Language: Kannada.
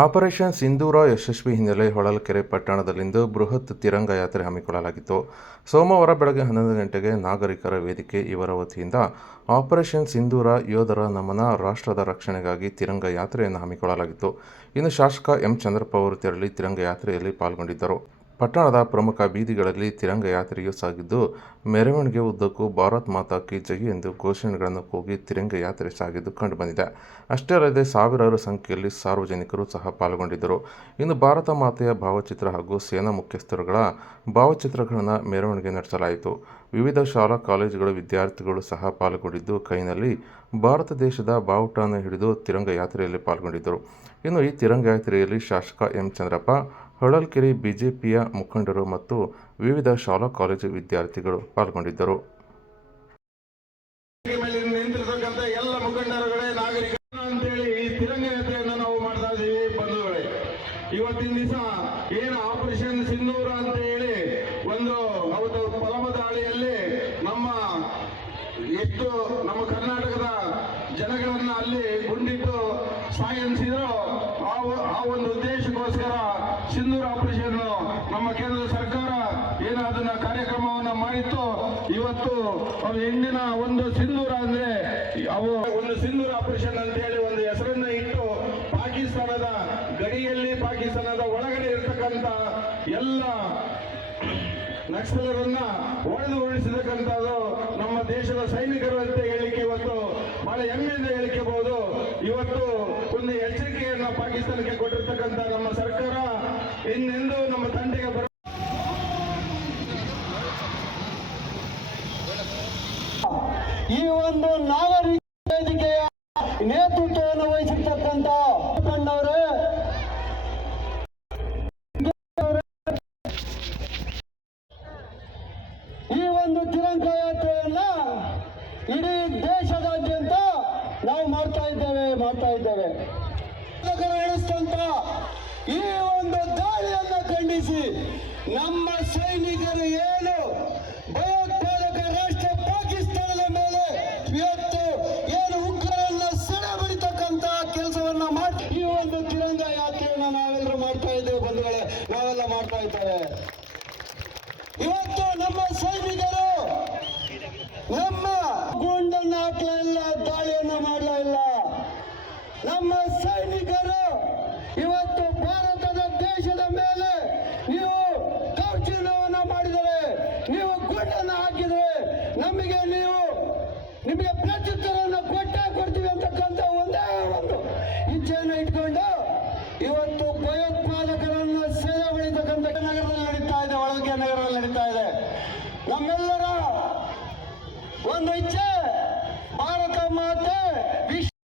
ಆಪರೇಷನ್ ಸಿಂಧೂರ ಯಶಸ್ವಿ ಹಿನ್ನೆಲೆ ಹೊಳಲ್ಕೆರೆ ಪಟ್ಟಣದಲ್ಲಿಂದು ಬೃಹತ್ ತಿರಂಗ ಯಾತ್ರೆ ಹಮ್ಮಿಕೊಳ್ಳಲಾಗಿತ್ತು. ಸೋಮವಾರ ಬೆಳಗ್ಗೆ ಹನ್ನೊಂದು ಗಂಟೆಗೆ ನಾಗರಿಕರ ವೇದಿಕೆ ಇವರ ವತಿಯಿಂದ ಆಪರೇಷನ್ ಸಿಂಧೂರ ಯೋಧರ ನಮನ ರಾಷ್ಟ್ರದ ರಕ್ಷಣೆಗಾಗಿ ತಿರಂಗ ಯಾತ್ರೆಯನ್ನು ಹಮ್ಮಿಕೊಳ್ಳಲಾಗಿತ್ತು. ಇನ್ನು ಶಾಸಕ ಎಂ ಚಂದ್ರಪ್ಪ ಅವರು ತೆರಳಿ ತಿರಂಗ ಯಾತ್ರೆಯಲ್ಲಿ ಪಾಲ್ಗೊಂಡಿದ್ದರು. ಪಟ್ಟಣದ ಪ್ರಮುಖ ಬೀದಿಗಳಲ್ಲಿ ತಿರಂಗ ಯಾತ್ರೆಯು ಸಾಗಿದ್ದು, ಮೆರವಣಿಗೆ ಉದ್ದಕ್ಕೂ ಭಾರತ್ ಮಾತಾ ಕಿ ಜೈ ಎಂದು ಘೋಷಣೆಗಳನ್ನು ಕೂಗಿ ತಿರಂಗ ಯಾತ್ರೆ ಸಾಗಿದ್ದು ಕಂಡುಬಂದಿದೆ. ಅಷ್ಟೇ ಅಲ್ಲದೆ ಸಾವಿರಾರು ಸಂಖ್ಯೆಯಲ್ಲಿ ಸಾರ್ವಜನಿಕರು ಸಹ ಪಾಲ್ಗೊಂಡಿದ್ದರು. ಇನ್ನು ಭಾರತ ಮಾತೆಯ ಭಾವಚಿತ್ರ ಹಾಗೂ ಸೇನಾ ಮುಖ್ಯಸ್ಥರುಗಳ ಭಾವಚಿತ್ರಗಳನ್ನು ಮೆರವಣಿಗೆ ನಡೆಸಲಾಯಿತು. ವಿವಿಧ ಶಾಲಾ, ಕಾಲೇಜುಗಳ ವಿದ್ಯಾರ್ಥಿಗಳು ಸಹ ಪಾಲ್ಗೊಂಡಿದ್ದು, ಕೈನಲ್ಲಿ ಭಾರತ ದೇಶದ ಬಾವುಟವನ್ನು ಹಿಡಿದು ತಿರಂಗ ಯಾತ್ರೆಯಲ್ಲಿ ಪಾಲ್ಗೊಂಡಿದ್ದರು. ಇನ್ನು ಈ ತಿರಂಗ ಯಾತ್ರೆಯಲ್ಲಿ ಶಾಸಕ ಎಂ ಚಂದ್ರಪ್ಪ ಹೊಳಲ್ಕೆರೆ ಬಿಜೆಪಿಯ ಮುಖಂಡರು ಮತ್ತು ವಿವಿಧ ಶಾಲಾ ಕಾಲೇಜು ವಿದ್ಯಾರ್ಥಿಗಳು ಪಾಲ್ಗೊಂಡಿದ್ದರು. ಇವತ್ತಿನ ದಿವಸ ಏನು ಆಪರೇಷನ್ ಸಿಂಧೂರ ಅಂತ ಹೇಳಿ ಒಂದು ಅವತ್ತು ಫಲಮ ದಾಳಿಯಲ್ಲಿ ನಮ್ಮ ನಮ್ಮ ಕರ್ನಾಟಕದ ಜನಗಳನ್ನ ಅಲ್ಲಿ ಗುಂಡಿಟ್ಟು ಸಾಯಿಸಿದ್ರು. ಆ ಒಂದು ಉದ್ದೇಶಕ್ಕೋಸ್ಕರ ಸಿಂಧೂರ ಆಪರೇಷನ್ ನಮ್ಮ ಕೇಂದ್ರ ಸರ್ಕಾರ ಏನಾದನ್ನ ಕಾರ್ಯಕ್ರಮವನ್ನ ಮಾಡಿತ್ತು. ಇವತ್ತು ಹಿಂದಿನ ಒಂದು ಸಿಂಧೂರ ಅಂದ್ರೆ ಅವು ಒಂದು ಸಿಂಧೂರ ಆಪರೇಷನ್ ಅಂತ ಹೇಳಿ ಒಂದು ಹೆಸರನ್ನ ಇಟ್ಟು ಪಾಕಿಸ್ತಾನದ ಗಡಿಯಲ್ಲಿ ಪಾಕಿಸ್ತಾನದ ಒಳಗಡೆ ಇರತಕ್ಕಂತ ಎಲ್ಲ ನಕ್ಸಲರನ್ನ ಒಡೆದು ಉಳಿಸಿರ್ತಕ್ಕಂಥದ್ದು ನಮ್ಮ ದೇಶದ ಸೈನಿಕರು ಅಂತ ಹೇಳಿಕೆ ಇವತ್ತು ಬಹಳ ಹೆಮ್ಮೆಯಿಂದ ಹೇಳಿಕೆಬಹುದು ಇವತ್ತು ಪಾಕಿಸ್ತಾನಕ್ಕೆ ಕೊಟ್ಟಿರ್ತಕ್ಕಂಥ ನಮ್ಮ ಸರ್ಕಾರ ಇನ್ನೆಂದು ನಮ್ಮ ತಂಟೆಗೆ ಬರ ಈ ಒಂದು ನಾಗರಿಕ ವೇದಿಕೆಯ ನೇತೃತ್ವವನ್ನು ವಹಿಸಿರ್ತಕ್ಕಂಥ ಈ ಒಂದು ತಿರಂಗ ಯಾತ್ರೆಯನ್ನ ಇಡೀ ದೇಶದಾದ್ಯಂತ ನಾವು ಮಾಡ್ತಾ ಇದ್ದೇವೆ ಮಾಡ್ತಾ ಇದ್ದೇವೆ. ನಡೆಸಿದಂತ ಈ ಒಂದು ದಾಳಿಯನ್ನ ಖಂಡಿಸಿ ನಮ್ಮ ಸೈನಿಕರು ಏನು ಭಯೋತ್ಪಾದಕ ರಾಷ್ಟ್ರ ಪಾಕಿಸ್ತಾನದ ಮೇಲೆ ಇವತ್ತು ಏನು ಉಗ್ರರನ್ನ ಸೆಳೆ ಬಡಿತಕ್ಕಂತ ಕೆಲಸವನ್ನ ಮಾಡಿ ಈ ಒಂದು ತಿರಂಗ ಯಾತ್ರೆಯನ್ನ ನಾವೆಲ್ಲರೂ ಮಾಡ್ತಾ ಇದ್ದೇವೆ ಬಂಧುಗಳೇ, ನಾವೆಲ್ಲ ಮಾಡ್ತಾ ಇದ್ದೇವೆ. ಇವತ್ತು ನಮ್ಮ ಸೈನಿಕರು ನಮ್ಮ ಸೈನಿಕರು ಇವತ್ತು ಭಾರತದ ದೇಶದ ಮೇಲೆ ನೀವು ದೌರ್ಜನ್ಯವನ್ನು ಮಾಡಿದರೆ, ನೀವು ಗುಂಡನ್ನು ಹಾಕಿದರೆ, ನಮಗೆ ನೀವು ನಿಮಗೆ ಪ್ರತ್ಯುತ್ತರವನ್ನು ಕೊಟ್ಟೇ ಕೊಡ್ತೀವಿ ಅಂತಕ್ಕಂಥ ಒಂದೇ ಒಂದು ಇಚ್ಛೆಯನ್ನು ಇಟ್ಕೊಂಡು ಇವತ್ತು ಭಯೋತ್ಪಾದಕರನ್ನು ಸೇವೆ ಬಳಿತಕ್ಕಂಥ ನಗರದಲ್ಲಿ ನಡೀತಾ ಇದೆ, ಒಳಗೆ ನಗರದಲ್ಲಿ ನಡೀತಾ ಇದೆ. ನಮ್ಮೆಲ್ಲರ ಒಂದು ಇಚ್ಛೆ, ಭಾರತ ಮಾತೆ